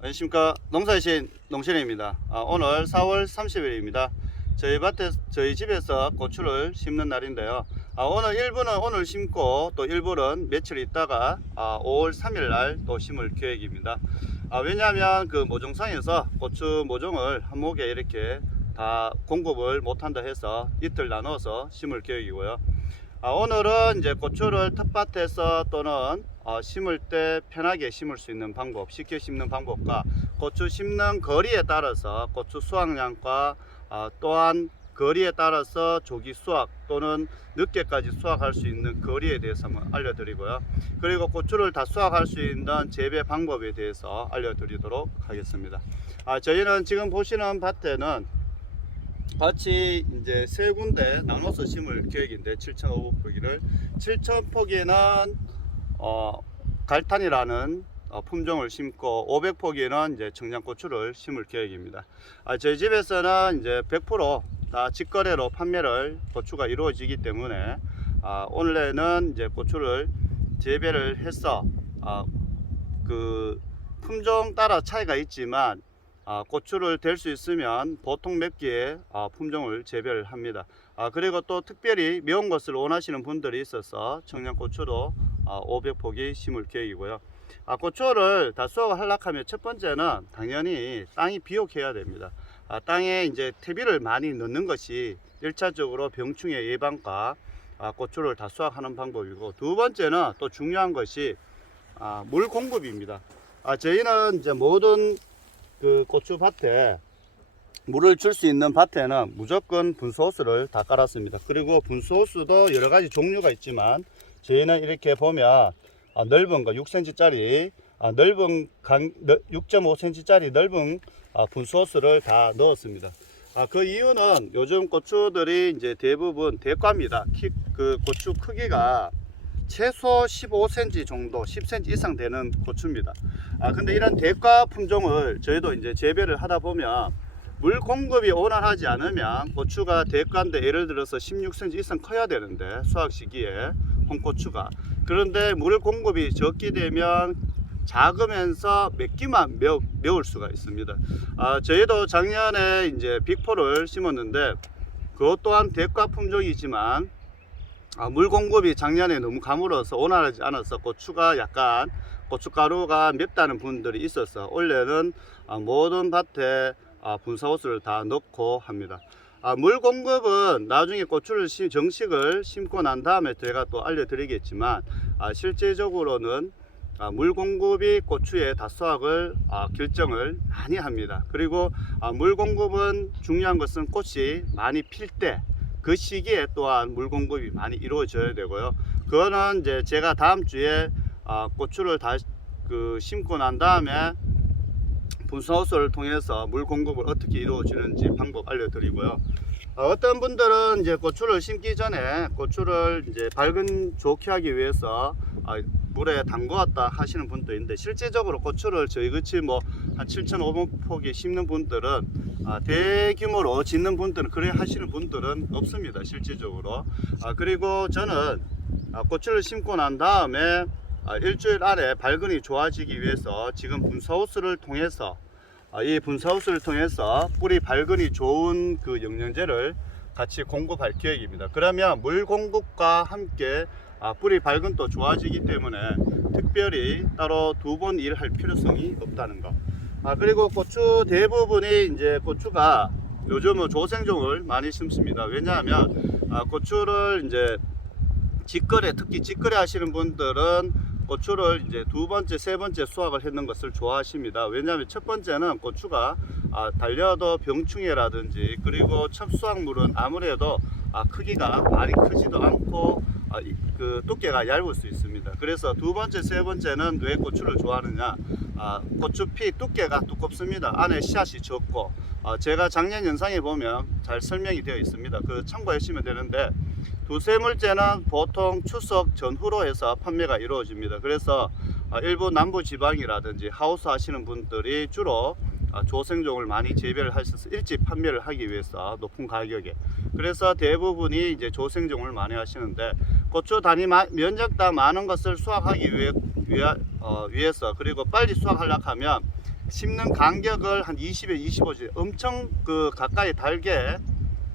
안녕하십니까. 농사의 신 농신입니다. 오늘 4월 30일입니다. 저희 집에서 고추를 심는 날인데요. 오늘 일부는 오늘 심고 또 일부는 며칠 있다가 5월 3일 날 또 심을 계획입니다. 왜냐하면 그 모종상에서 고추 모종을 한 목에 이렇게 다 공급을 못한다 해서 이틀 나눠서 심을 계획이고요. 오늘은 이제 고추를 텃밭에서 또는 심을 때 편하게 심을 수 있는 방법, 쉽게 심는 방법과 고추 심는 거리에 따라서 고추 수확량과 또한 거리에 따라서 조기 수확 또는 늦게까지 수확할 수 있는 거리에 대해서 한번 알려드리고요. 그리고 고추를 다 수확할 수 있는 재배 방법에 대해서 알려드리도록 하겠습니다. 저희는 지금 보시는 밭에는 밭이 이제 세 군데 나눠서 심을 계획인데 7,500포기를 7,000포기는 갈탄이라는 품종을 심고 500포기는 이제 청양고추를 심을 계획입니다. 저희 집에서는 이제 100%다 직거래로 판매를 고추가 이루어지기 때문에 원래는 이제 고추를 재배를 해서 그 품종 따라 차이가 있지만 고추를 될 수 있으면 보통 몇 개의 품종을 재배를 합니다. 그리고 또 특별히 매운 것을 원하시는 분들이 있어서 청양고추도 500포기 심을 계획이고요. 고추를 다 수확을 하려고 하면 첫 번째는 당연히 땅이 비옥해야 됩니다. 땅에 이제 퇴비를 많이 넣는 것이 1차적으로 병충해 예방과 고추를 다 수확하는 방법이고, 두 번째는 또 중요한 것이 물 공급입니다. 저희는 이제 모든 그 고추밭에 물을 줄 수 있는 밭에는 무조건 분수호스를 다 깔았습니다. 그리고 분수호스도 여러 가지 종류가 있지만 저희는 이렇게 보면 넓은 거 6cm 짜리 넓은 6.5cm 짜리 넓은 분수호스를 다 넣었습니다. 그 이유는 요즘 고추들이 이제 대부분 대과입니다. 그 고추 크기가 최소 15cm 정도 10cm 이상 되는 고추입니다. 근데 이런 대과 품종을 저희도 이제 재배를 하다 보면 물 공급이 원활하지 않으면 고추가 대과인데 예를 들어서 16cm 이상 커야 되는데 수확 시기에 홍고추가, 그런데 물 공급이 적게 되면 작으면서 맵기만 매울 수가 있습니다. 저희도 작년에 이제 빅포를 심었는데 그것 또한 대과 품종이지만 물 공급이 작년에 너무 가물어서 원활하지 않아서 고추가 약간 고춧가루가 맵다는 분들이 있어서 올해는 모든 밭에 분사호스를 다 넣고 합니다. 물 공급은 나중에 고추를 정식을 심고 난 다음에 제가 또 알려드리겠지만 실제적으로는 물 공급이 고추의 다수확을 결정을 많이 합니다. 그리고 물 공급은 중요한 것은 꽃이 많이 필 때 그 시기에 또한 물 공급이 많이 이루어져야 되고요. 그거는 이제 제가 다음 주에 고추를 다 심고 난 다음에 분수호스를 통해서 물 공급을 어떻게 이루어지는지 방법 알려드리고요. 어떤 분들은 이제 고추를 심기 전에 고추를 이제 밝은 좋게 하기 위해서 물에 담그었다 하시는 분도 있는데, 실제적으로 고추를 저희 같이 뭐 한 7,500포기 심는 분들은 대규모로 짓는 분들은 그래 하시는 분들은 없습니다, 실질적으로. 그리고 저는 고추를 심고 난 다음에 일주일 안에 발근이 좋아지기 위해서 지금 분사호스를 통해서 이 분사호스를 통해서 뿌리 발근이 좋은 그 영양제를 같이 공급할 계획입니다. 그러면 물 공급과 함께 뿌리 발근도 좋아지기 때문에 특별히 따로 두 번 일할 필요성이 없다는 거. 그리고 고추 대부분이 이제 고추가 요즘은 조생종을 많이 심습니다. 왜냐하면 고추를 이제 직거래, 특히 직거래 하시는 분들은 고추를 이제 두 번째, 세 번째 수확을 했는 것을 좋아하십니다. 왜냐하면 첫 번째는 고추가 달려도 병충해라든지, 그리고 첫 수확물은 아무래도 크기가 많이 크지도 않고 그 두께가 얇을 수 있습니다. 그래서 두 번째, 세 번째는 왜 고추를 좋아하느냐, 고추피 두께가 두껍습니다. 안에 씨앗이 적고, 제가 작년 영상에 보면 잘 설명이 되어 있습니다. 그 참고하시면 되는데, 두세 물째는 보통 추석 전후로 해서 판매가 이루어집니다. 그래서 일부 남부 지방이라든지 하우스 하시는 분들이 주로 조생종을 많이 재배를 하셔서 일찍 판매를 하기 위해서 높은 가격에, 그래서 대부분이 이제 조생종을 많이 하시는데, 고추 단위 면적당 많은 것을 수확하기 위해서, 그리고 빨리 수확하려고 하면 심는 간격을 한 20에 25cm 엄청 그 가까이 달게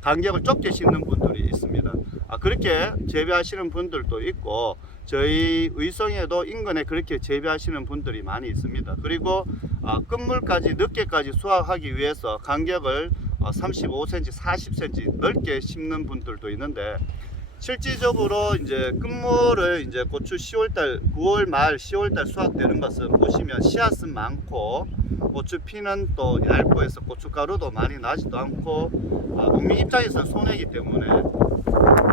간격을 좁게 심는 분들이 있습니다. 그렇게 재배하시는 분들도 있고 저희 의성에도 인근에 그렇게 재배하시는 분들이 많이 있습니다. 그리고 끝물까지 늦게까지 수확하기 위해서 간격을 35cm, 40cm 넓게 심는 분들도 있는데 실질적으로 이제 끝물을 이제 고추 10월달, 9월 말 10월달 수확되는 것은 보시면 씨앗은 많고 고추 피는 또 얇고 해서 고춧가루도 많이 나지도 않고 농민 입장에서는 손해이기 때문에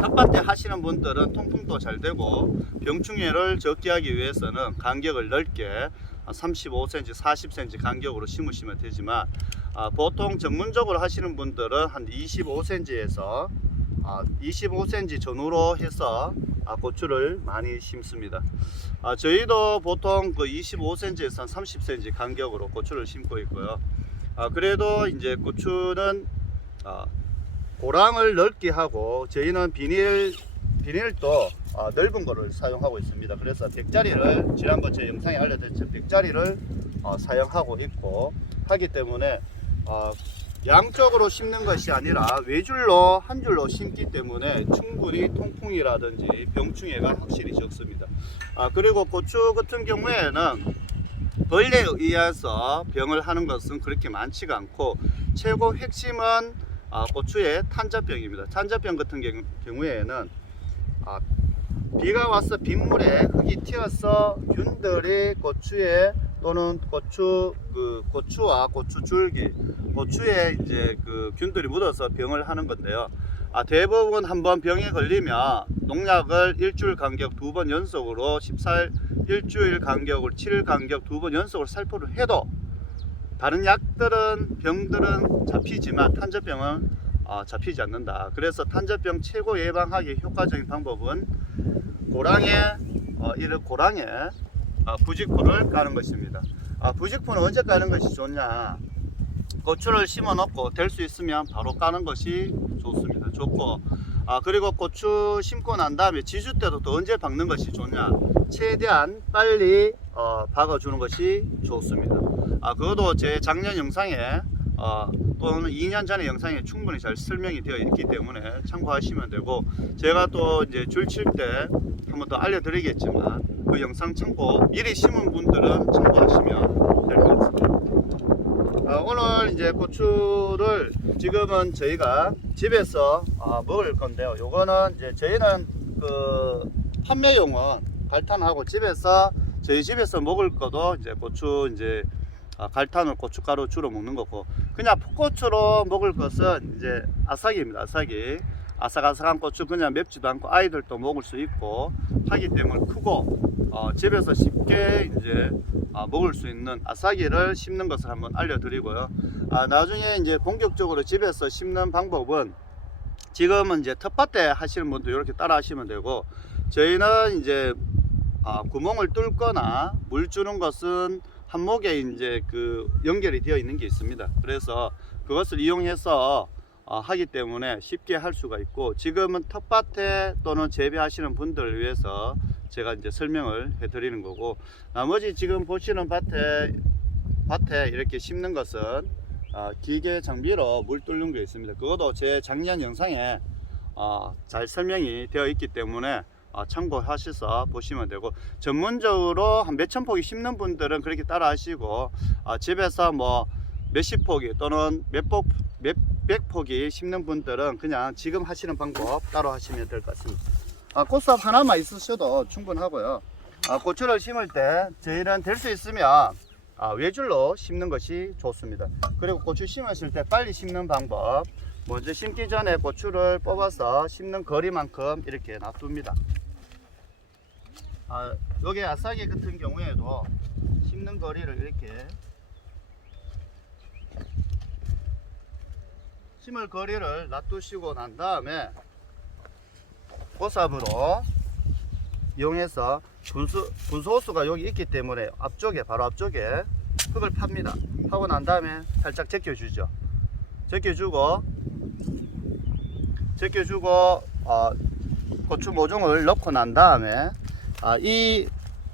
텃밭에 하시는 분들은 통풍도 잘 되고 병충해를 적게 하기 위해서는 간격을 넓게 35cm, 40cm 간격으로 심으시면 되지만 보통 전문적으로 하시는 분들은 한 25cm에서 25cm 전후로 해서 고추를 많이 심습니다. 저희도 보통 그 25cm에서 30cm 간격으로 고추를 심고 있고요. 그래도 이제 고추는 고랑을 넓게 하고 저희는 비닐도 넓은 거를 사용하고 있습니다. 그래서 100짜리를 지난번 제 영상에 알려드렸죠. 100짜리를 사용하고 있고 하기 때문에 양쪽으로 심는 것이 아니라 외줄로 한 줄로 심기 때문에 충분히 통풍이라든지 병충해가 확실히 적습니다. 그리고 고추 같은 경우에는 벌레에 의해서 병을 하는 것은 그렇게 많지가 않고 최고 핵심은 고추의 탄저병입니다. 탄저병 같은 경우에는 비가 와서 빗물에 흙이 튀어서 균들이 고추에 또는 고추와 고추 줄기, 고추에 이제 그 균들이 묻어서 병을 하는 건데요. 대부분 한번 병에 걸리면 농약을 일주일 간격 2번 연속으로 14일 일주일 간격으로 7일 간격 2번 연속으로 살포를 해도 다른 약들은 병들은 잡히지만 탄저병은 잡히지 않는다. 그래서 탄저병 최고 예방하기 효과적인 방법은 이런 고랑에 부직포를 까는 것입니다. 부직포는 언제 까는 것이 좋냐? 고추를 심어 놓고 될 수 있으면 바로 까는 것이 좋습니다. 좋고 그리고 고추 심고 난 다음에 지주 때도 또 언제 박는 것이 좋냐? 최대한 빨리 박아주는 것이 좋습니다. 그것도 제 작년 영상에 또는 2년 전의 영상에 충분히 잘 설명이 되어 있기 때문에 참고하시면 되고 제가 또 이제 줄 칠 때 한 번 더 알려드리겠지만 그 영상 참고 미리 심은 분들은 참고하시면 될 것 같습니다. 오늘 이제 고추를 지금은 저희가 집에서 먹을 건데요. 요거는 이제 저희는 그 판매용은 갈탄하고 저희 집에서 먹을 거도 이제 고추 이제 갈탄을 고춧가루 주로 먹는 거고 그냥 풋고추로 먹을 것은 이제 아삭입니다. 아삭이 아삭아삭한 고추 그냥 맵지도 않고 아이들도 먹을 수 있고 하기 때문에 크고 집에서 쉽게 이제 먹을 수 있는 아삭이를 심는 것을 한번 알려드리고요. 나중에 이제 본격적으로 집에서 심는 방법은 지금은 이제 텃밭에 하시는 분도 이렇게 따라 하시면 되고 저희는 이제 구멍을 뚫거나 물 주는 것은 한목에 이제 그 연결이 되어 있는 게 있습니다. 그래서 그것을 이용해서 하기 때문에 쉽게 할 수가 있고 지금은 텃밭에 또는 재배하시는 분들을 위해서 제가 이제 설명을 해 드리는 거고 나머지 지금 보시는 밭에 이렇게 심는 것은 기계 장비로 물 뚫는 게 있습니다. 그것도 제 작년 영상에 잘 설명이 되어 있기 때문에 참고하셔서 보시면 되고 전문적으로 한 몇천 포기 심는 분들은 그렇게 따라 하시고 집에서 뭐 몇십 포기 또는 몇백 포기 심는 분들은 그냥 지금 하시는 방법 따로 하시면 될 것 같습니다. 꽃삽 하나만 있으셔도 충분하고요. 고추를 심을 때 저희는 될 수 있으면 외줄로 심는 것이 좋습니다. 그리고 고추 심으실 때 빨리 심는 방법 먼저 심기 전에 고추를 뽑아서 심는 거리만큼 이렇게 놔둡니다. 여기 아삭이 같은 경우에도 심는 거리를 이렇게 심을 거리를 놔두시고 난 다음에 고삽으로 이용해서 분수 호수가 여기 있기 때문에 바로 앞쪽에 흙을 팝니다. 파고 난 다음에 살짝 제껴주죠. 제껴주고 고추 모종을 넣고 난 다음에 이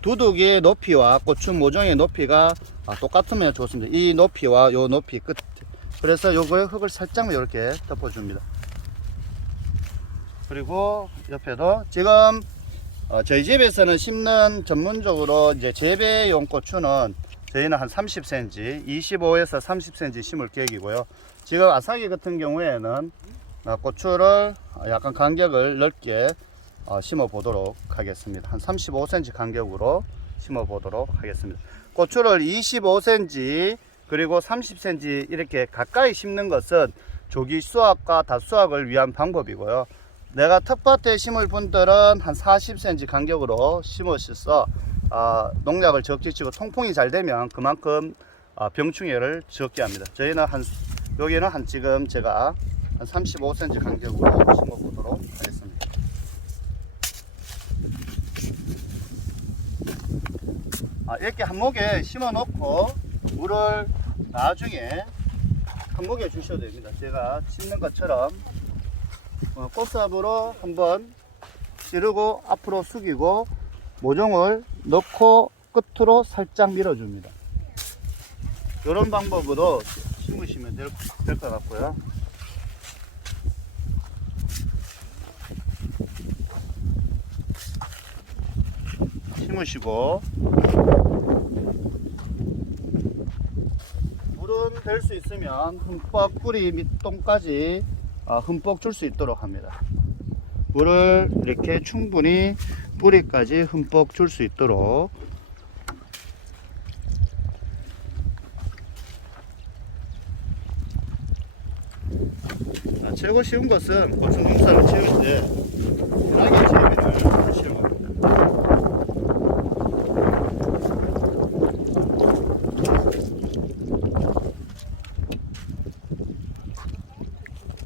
두둑의 높이와 고추 모종의 높이가 똑같으면 좋습니다. 이 높이와 요 높이 끝. 그래서 요거에 흙을 살짝 이렇게 덮어줍니다. 그리고 옆에도 지금 저희 집에서는 심는 전문적으로 이제 재배용 고추는 저희는 한 30cm, 25에서 30cm 심을 계획이고요. 지금 아사기 같은 경우에는 고추를 약간 간격을 넓게 심어 보도록 하겠습니다. 한 35cm 간격으로 심어 보도록 하겠습니다. 고추를 25cm 그리고 30cm 이렇게 가까이 심는 것은 조기 수확과 다수확을 위한 방법이고요. 내가 텃밭에 심을 분들은 한 40cm 간격으로 심으셔서 농약을 적게 치고 통풍이 잘 되면 그만큼 병충해를 적게 합니다. 저희는 여기는 지금 제가 한 35cm 간격으로 심어 보도록 하겠습니다. 이렇게 한목에 심어 놓고 물을 나중에 한목에 주셔도 됩니다. 제가 심는 것처럼 꽃삽으로 한번 찌르고 앞으로 숙이고 모종을 넣고 끝으로 살짝 밀어줍니다. 이런 방법으로 심으시면 될 것 같고요. 심으시고 물은 될 수 있으면 흠뻑 뿌리 밑동까지 흠뻑 줄 수 있도록 합니다. 물을 이렇게 충분히 뿌리까지 흠뻑 줄 수 있도록 최고 쉬운 것은 고추 농사를 지을 때 편하게 재배를 하시는 겁니다.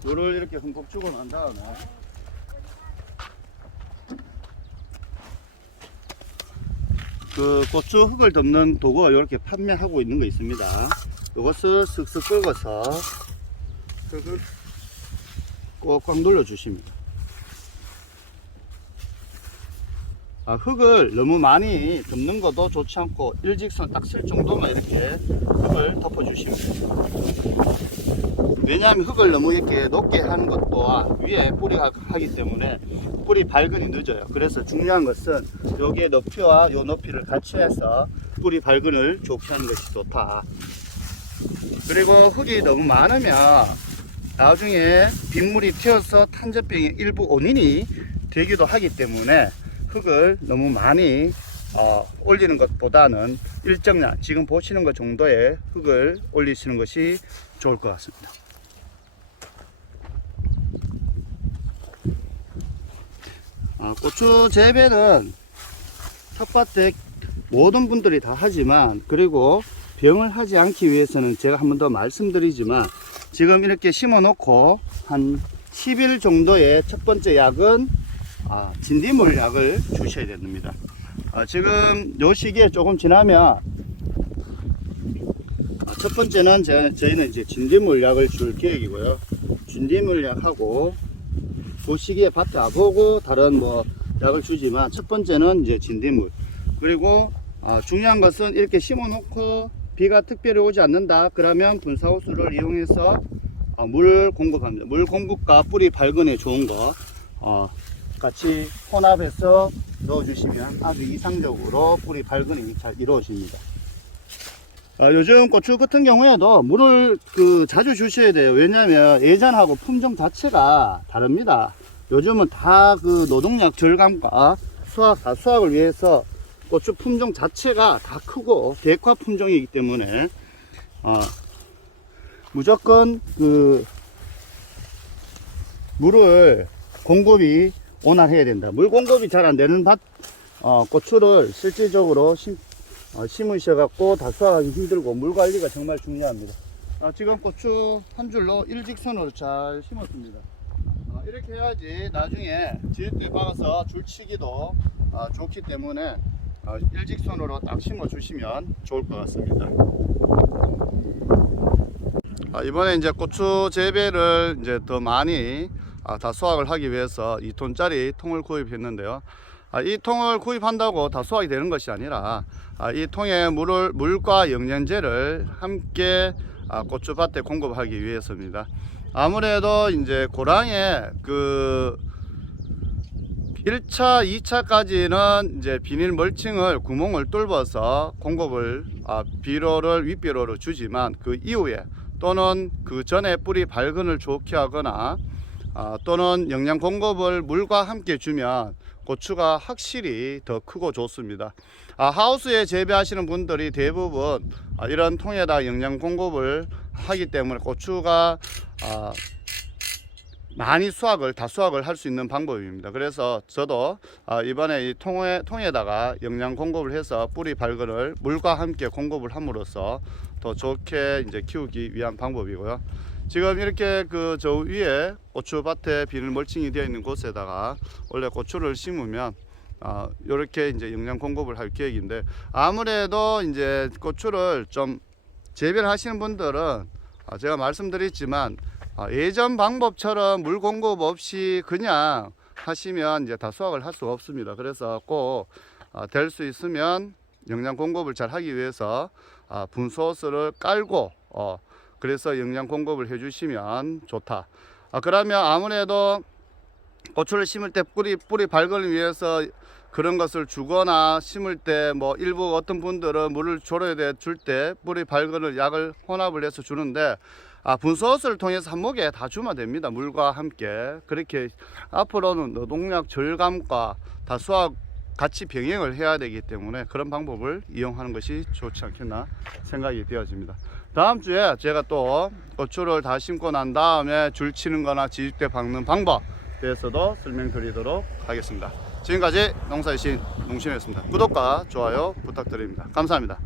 물을 이렇게 흠뻑 주고 난 다음에 그 고추 흙을 덮는 도구가 이렇게 판매하고 있는 거 있습니다. 이것을 쓱쓱 긁어서 흙을 꼭꽉 눌러 주십니다. 흙을 너무 많이 덮는 것도 좋지 않고 일직선 딱 쓸 정도만 이렇게 흙을 덮어 주십니다. 왜냐하면 흙을 너무 이렇게 높게 하는 것도 위에 뿌리가 하기 때문에 뿌리 발근이 늦어요. 그래서 중요한 것은 여기에 높이와 요 높이를 같이 해서 뿌리 발근을 좋게 하는 것이 좋다. 그리고 흙이 너무 많으면 나중에 빗물이 튀어서 탄저병의 일부 원인이 되기도 하기 때문에 흙을 너무 많이 올리는 것보다는 일정량, 지금 보시는 것 정도의 흙을 올리시는 것이 좋을 것 같습니다. 고추 재배는 텃밭에 모든 분들이 다 하지만, 그리고 병을 하지 않기 위해서는 제가 한 번 더 말씀드리지만, 지금 이렇게 심어 놓고 한 10일 정도의 첫 번째 약은 진딧물 약을 주셔야 됩니다. 지금 요 시기에 조금 지나면 첫 번째는 저희는 이제 진딧물 약을 줄 계획이고요. 진딧물 약하고 그 시기에 밭에 와보고 다른 약을 주지만 첫 번째는 이제 진딧물. 그리고 중요한 것은 이렇게 심어 놓고 비가 특별히 오지 않는다 그러면 분사호수를 이용해서 물 공급합니다. 물 공급과 뿌리 발근에 좋은 거 같이 혼합해서 넣어주시면 아주 이상적으로 뿌리 발근이 잘 이루어집니다. 요즘 고추 같은 경우에도 물을 자주 주셔야 돼요. 왜냐하면 예전하고 품종 자체가 다릅니다. 요즘은 다 노동력 절감과 수확을 위해서 고추 품종 자체가 다 크고 대과 품종이기 때문에 무조건 물을 공급이 원활해야 된다. 물 공급이 잘 안 되는 고추를 실질적으로 심으셔갖고 다 수확하기 힘들고 물 관리가 정말 중요합니다. 지금 고추 한 줄로 일직선으로 잘 심었습니다. 이렇게 해야지 나중에 지렛대 박아서 줄치기도 좋기 때문에 일직선으로 딱 심어 주시면 좋을 것 같습니다. 이번에 이제 고추 재배를 이제 더 많이 다 수확을 하기 위해서 2톤짜리 통을 구입했는데요. 이 통을 구입한다고 다 수확이 되는 것이 아니라 이 통에 물과 영양제를 함께 고추밭에 공급하기 위해서입니다. 아무래도 이제 고랑에 그 1차, 2차까지는 이제 비닐 멀칭을 구멍을 뚫어서 공급을 비료를 윗비료로 주지만 그 이후에 또는 그 전에 뿌리 발근을 좋게 하거나 또는 영양 공급을 물과 함께 주면 고추가 확실히 더 크고 좋습니다. 하우스에 재배하시는 분들이 대부분 이런 통에다 영양 공급을 하기 때문에 고추가 많이 다 수확을 할 수 있는 방법입니다. 그래서 저도 이번에 이 통에다가 영양 공급을 해서 뿌리 발근을 물과 함께 공급을 함으로써 더 좋게 이제 키우기 위한 방법이고요. 지금 이렇게 그 저 위에 고추밭에 비닐 멀칭이 되어 있는 곳에다가 원래 고추를 심으면 이렇게 이제 영양 공급을 할 계획인데, 아무래도 이제 고추를 좀 재배를 하시는 분들은 제가 말씀드렸지만 예전 방법처럼 물 공급 없이 그냥 하시면 이제 다 수확을 할 수가 없습니다. 그래서 꼭 될 수 있으면 영양 공급을 잘 하기 위해서 분소스를 깔고 그래서 영양 공급을 해 주시면 좋다. 그러면 아무래도 고추를 심을 때 뿌리 발근을 위해서 그런 것을 주거나 심을 때 뭐 일부 어떤 분들은 물을 졸여야 줄 때 뿌리 발근을 약을 혼합을 해서 주는데 분소스를 통해서 한목에 다 주면 됩니다. 물과 함께. 그렇게 앞으로는 노동약 절감과 다 수확 같이 병행을 해야 되기 때문에 그런 방법을 이용하는 것이 좋지 않겠나 생각이 되어집니다. 다음 주에 제가 또 고추를 다 심고 난 다음에 줄 치는 거나 지지대 박는 방법 대해서도 설명드리도록 하겠습니다. 지금까지 농사의 신 농신이었습니다. 구독과 좋아요 부탁드립니다. 감사합니다.